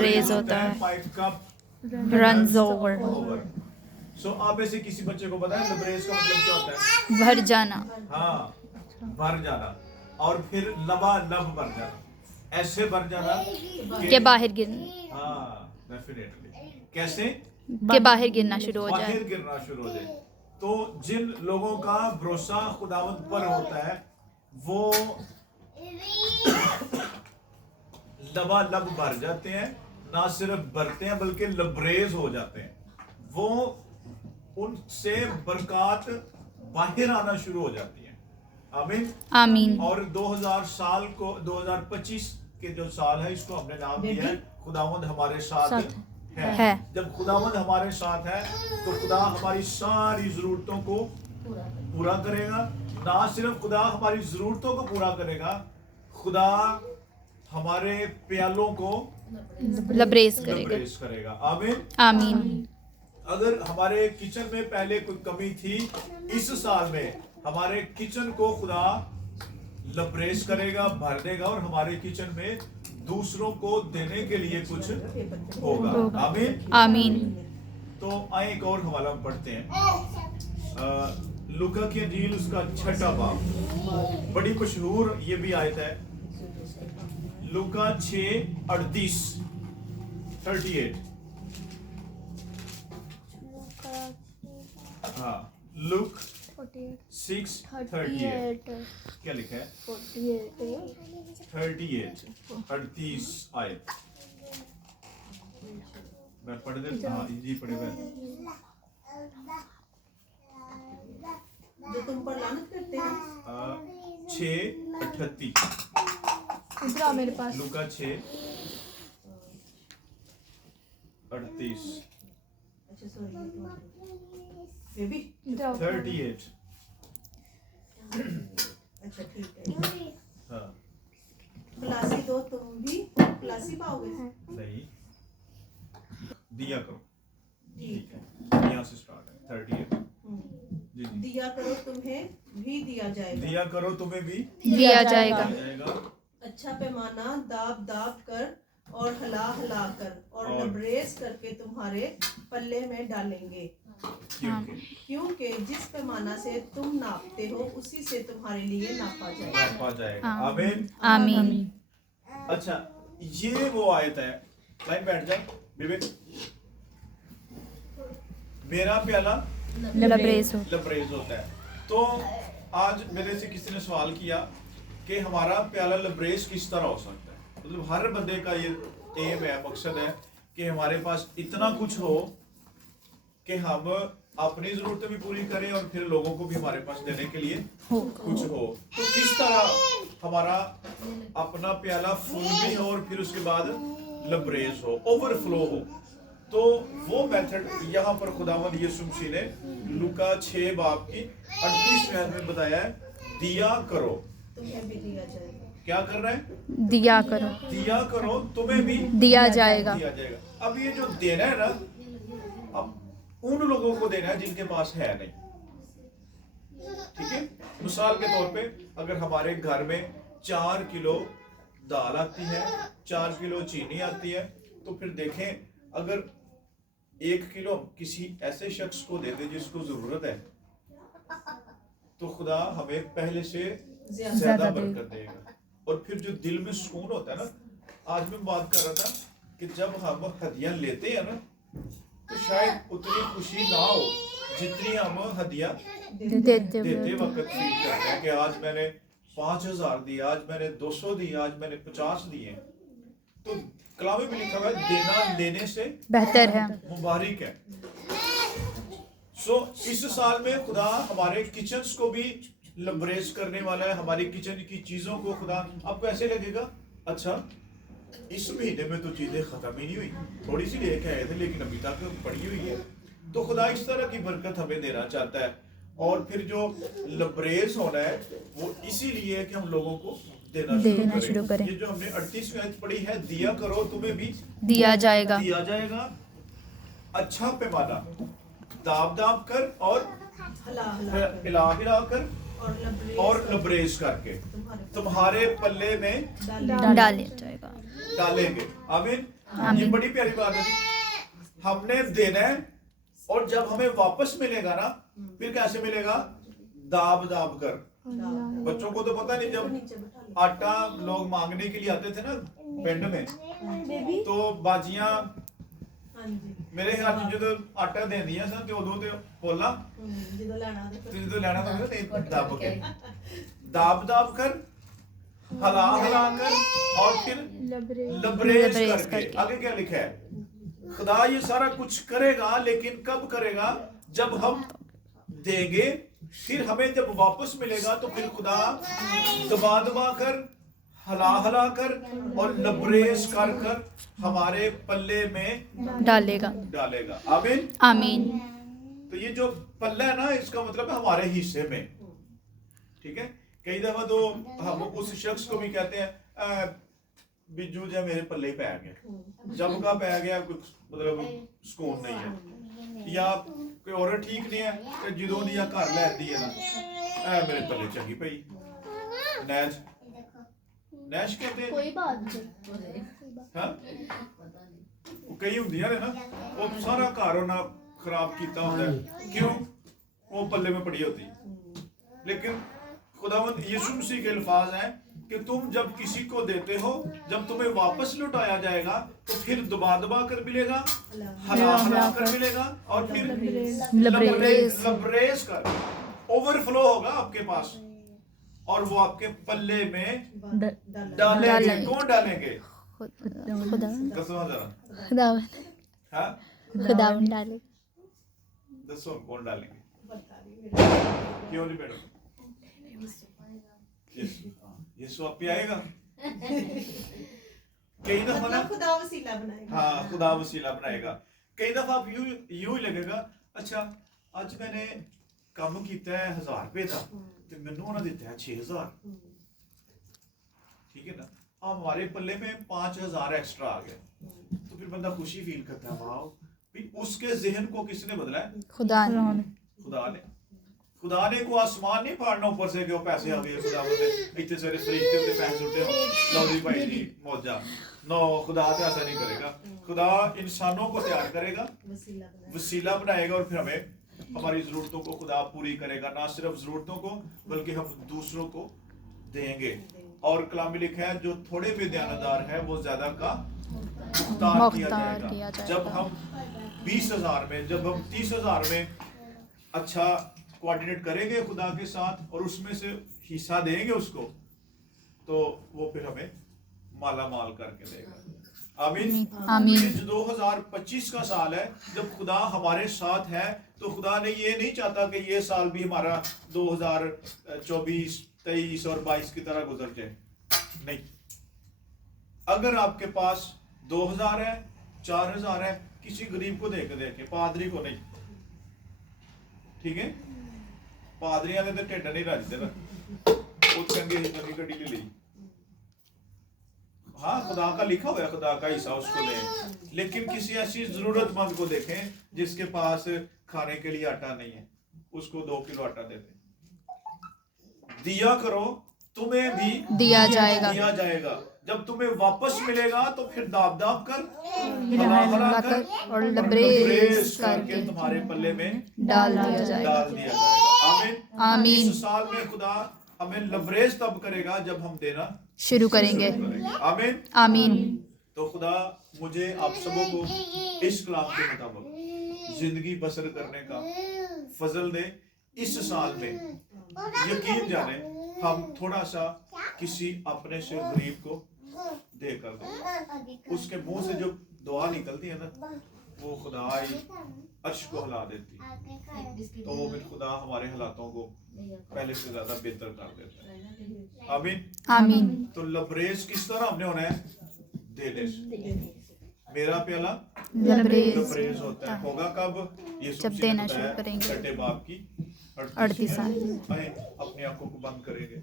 लबरेज होता है, पाइप कप रन्स ओवर, सो आप ऐसे किसी बच्चे को पता है लबरेज का मतलब क्या होता है? भर जाना, हाँ, भर जाना। और फिर लबालब भर जाना, ऐसे भर जाना के बाहर गिरना, हाँ डेफिनेटली। कैसे? के बाहर गिरना शुरू हो जाए। बाहर गिरना शुरू हो जाए। तो जिन लोगों का भरोसा खुदावंद पर होता है वो लबालब भर जाते हैं, ना सिर्फ भरते हैं बल्कि लबरेज हो जाते हैं। वो उनसे बरकत बाहर आना शुरू हो जाती है। आमीन आमीन। और 2000 साल को 2025 के जो साल है इसको हमने नाम दिया है खुदावंद हमारे साथ है। जब खुदावंद हमारे साथ है तो खुदा हमारी सारी जरूरतों को पूरा करेगा। ना सिर्फ खुदा हमारी जरूरतों को पूरा करेगा, खुदा हमारे प्यालों को लबरेज करेगा। करेगा। आमीन आमीन। अगर हमारे किचन में पहले कोई कमी थी, इस साल में हमारे किचन को खुदा लबरेज करेगा, भर देगा और हमारे किचन में दूसरों को देने के लिए कुछ होगा। आमीन आमीन। तो आए एक और हवाला पढ़ते हैं, लूका की अंजील उसका 6वां बाब, बड़ी मशहूर ये भी आयत है, लूका 6:38। हाँ, लूक 6:38 क्या लिखा है? 38 आयत मैं पढ़ देता। हाँ जी पढ़े हुए जो तुम पर लानत करते हैं। 6:38 इधर मेरे पास। लूका 6:38 अच्छा सॉरी बेबी 38। अच्छा ठीक है। हाँ प्लासी दो तुम भी प्लासी पाओगे। नहीं, दिया करो। ठीक है, यहाँ से स्टार्ट है 38। जी जी। दिया करो तुम्हें भी दिया जाएगा, दिया करो तुम्हें भी दिया जाएगा। जाएगा। अच्छा पैमाना दाब दाब कर और हला हला कर और लबरेज करके तुम्हारे पल्ले में डालेंगे, क्योंकि जिस पैमाना से तुम नापते हो उसी से तुम्हारे लिए नापा जाएगा। आमीन आमीन। अच्छा, ये वो आयत है, लाइन बैठ जाए विवेक। मेरा प्याला लबरेज हो। लबरेज होता है। तो आज मेरे से किसी ने सवाल किया कि हमारा प्याला लबरेज किस तरह हो सकता है। मतलब हर बंदे का ये एम है, मकसद है कि हमारे पास इतना कुछ हो कि हम अपनी जरूरतें भी पूरी करें और फिर लोगों को भी हमारे पास देने के लिए कुछ हो। तो किस तरह हमारा अपना प्याला फुल भी हो और फिर उसके बाद लबरेज हो, ओवरफ्लो हो। तो वो मेथड यहाँ पर खुदावंद यीशु मसीह ने लूका 6 बाब की 38 आयत में बताया है, दिया करो तुम्हें भी दिया जाएगा। क्या कर रहा है? दिया करो, दिया करो तुम्हें भी दिया जाएगा। दिया जाएगा। अब ये जो देना है ना, अब उन लोगों को देना है जिनके पास है नहीं। ठीक है, मिसाल के तौर पे अगर हमारे घर में 4 किलो दाल आती है, 4 किलो चीनी आती है, तो फिर देखें अगर 1 किलो किसी ऐसे शख्स को दे दे जिसको जरूरत है, तो खुदा हमें पहले से ज्यादा बरकत देगा। और फिर जो दिल में सुकून होता है ना, आज मैं बात कर रहा था कि जब हम हदिया लेते हैं ना, तो शायद उतनी खुशी ना हो जितनी हम हदिया देते वक्त फील करते हैं कि आज मैंने 5000 दिए, आज मैंने 200 दिए, आज मैंने 50 दिए। तो कलाम में लिखा हुआ है देना लेने से बेहतर है, मुबारक है। सो इस साल में खुदा हमारे किचन्स को भी लबरेज करने वाला है, हमारी किचन की चीजों को खुदा। आपको ऐसे लगेगा अच्छा इस महीने में तो चीजें खत्म ही नहीं हुई, थोड़ी सी लेके आए थे लेकिन अभी तक पड़ी हुई है। तो खुदा इस तरह की बरकत हमें देना चाहता है। और फिर जो लबरेज होना है वो इसीलिए है कि हम लोगों को देना शुरू करें। ये जो हमने 38वीं आयत पढ़ी है, दिया करो तुम्हें भी दिया जाएगा। दिया जाएगा। अच्छा पैमाना दाब दाब कर और हिला हिला कर और लबरेज करके तुम्हारे पल्ले में डाले जाएगा। डालेंगे। आमीन। ये आमीन। बड़ी प्यारी बात है। हमने देना है और जब हमें वापस मिलेगा ना, फिर कैसे मिलेगा? दाब दाब कर। बच्चों को तो पता नहीं, जब नीचे बैठा लो। आटा लोग मांगने के लिए आते थे ना पिंड में, तो बाजियां हाँ जी। मेरे ख्याल में जो आटा दे दिया सन ते उदों ते बोला जिदो लेना ते तुझे तो लेना था नहीं, दाब के दाब दाब कर, हला हला कर, और फिर लबरेज लबरेज करके। करके। आगे क्या लिखा है? खुदा ये सारा कुछ करेगा, लेकिन कब करेगा? जब हम देंगे, फिर हमें जब वापस मिलेगा तो फिर खुदा दबा दबा कर, हला हला कर और लबरेज कर कर हमारे पल्ले में डालेगा। डालेगा। आमीन। आमीन। तो ये जो पल्ला है ना, इसका मतलब है हमारे हिस्से में। ठीक है। कई दफा तो हम उस शख्स को भी कहते हैं बिजू जो मेरे पल्ले पे आ गया, जब का पै गया कुछ मतलब सुकून नहीं है, या कोई औरत ठीक नहीं है कि ਜਦੋਂ ਦੀ ਆ ਘਰ ਲੈਂਦੀ ਹੈ ਨਾ ਮੇਰੇ ਪੱਲੇ ਚੰਗੀ ਪਈ। ਨੈਸ਼ कहते हैं कोई बात नहीं। हाँ कई ਹੁੰਦੀਆਂ ਨੇ ना, वो सारा घर ਉਹਨਾਂ खराब किया होता है। क्यों? वो पल्ले में पड़ी होती। लेकिन खुदावंद यीशु मसीह के अल्फाज हैं कि तुम जब किसी को देते हो, जब तुम्हें वापस लौटाया जाएगा तो फिर दबा दबा कर मिलेगा, हला हला कर मिलेगा, और फिर लबरेज। लबरेज कर ओवरफ्लो होगा आपके पास, और वो आपके पल्ले में डालेंगे। डालेंगे। कौन डालेंगे? खुदा दसो जरा। खुदावन हाँ खुदावन डालेगा। दसो कौन डालेंगे? क्यों नहीं मैडम? यीशु आप ही आएगा। कई दफा ना, खुदा वसीला बनाएगा। हाँ खुदा वसीला बनाएगा। कई दफा आप यूं ही लगेगा, अच्छा आज मैंने काम किया है 1000 रुपए का, तो मैंने उन्होंने दिता है 6000। ठीक है ना। अब हमारे पल्ले में 5000 एक्स्ट्रा आ गया, तो फिर बंदा खुशी फील करता है, वाह। फिर उसके जहन को किसने बदला है? खुदा खुदा ने। खुदा ने को आसमान नहीं फाड़ना ऊपर से कि वो पैसे आ गए, खुदा बोले इतने सारे फरिश्ते होते पैसे उठे हो, लो जी भाई जी मौजा। नो, खुदा तो ऐसा नहीं करेगा। खुदा इंसानों को तैयार करेगा, वसीला बनाएगा, और फिर हमें हमारी जरूरतों को खुदा पूरी करेगा। ना सिर्फ जरूरतों को, बल्कि हम दूसरों को देंगे। और कलाम में लिखा है, जो थोड़े में ध्यानदार है वो ज्यादा का मुख्तार किया जाएगा। जब हम 20,000 में, जब हम 30,000 में अच्छा कोऑर्डिनेट करेंगे खुदा के साथ, और उसमें से हिस्सा देंगे उसको, तो वो फिर हमें माला माल करके देगा। आमीन। आमीन। 2025 का साल है, जब खुदा हमारे साथ है, तो खुदा ने ये नहीं चाहता कि ये साल भी हमारा 2024, 23 और 22 की तरह गुजर जाए। नहीं, अगर आपके पास 2000 है, 4000 है, किसी गरीब को देके, पादरी को नहीं। ठीक है। पादरियां ने तो ढिड नहीं रजते ना, वो चंगे नवी गड्डी ले ली। हाँ खुदा का लिखा हुआ है, खुदा का हिस्सा उसको ले। लेकिन किसी ऐसी जरूरतमंद को देखें जिसके पास खाने के लिए आटा नहीं है, उसको 2 किलो आटा दे दें। दिया करो, तुम्हें भी दिया जाएगा। दिया जाएगा। जब तुम्हें वापस मिलेगा तो फिर दाब दाब कर, हला कर और लबरेज करके करके तुम्हारे पल्ले में डाल दिया जाएगा। डाल दिया जाएगा। आमीन। आमीन। इस साल में खुदा हमें लबरेज तब करेगा जब हम देना शुरू करेंगे। आमीन। आमीन। तो खुदा मुझे आप सबों को इस कलाम के मुताबिक जिंदगी बसर करने का फजल दे। इस साल में यकीन जाने हम थोड़ा सा किसी अपने से गरीब को दे कर दे, उसके मुंह से जो दुआ निकलती है ना, वो खुदा अर्श को हिला देती। तो वो फिर खुदा हमारे हालातों को पहले से ज्यादा बेहतर कर देता है। आमीन। आमीन। तो लबरेज किस तरह हमने होना है? देने से। मेरा प्याला लबरेज होता है। होगा कब? जब देना शुरू करेंगे। छठे बाप की 38 साल। अपनी आंखों को बंद करेंगे।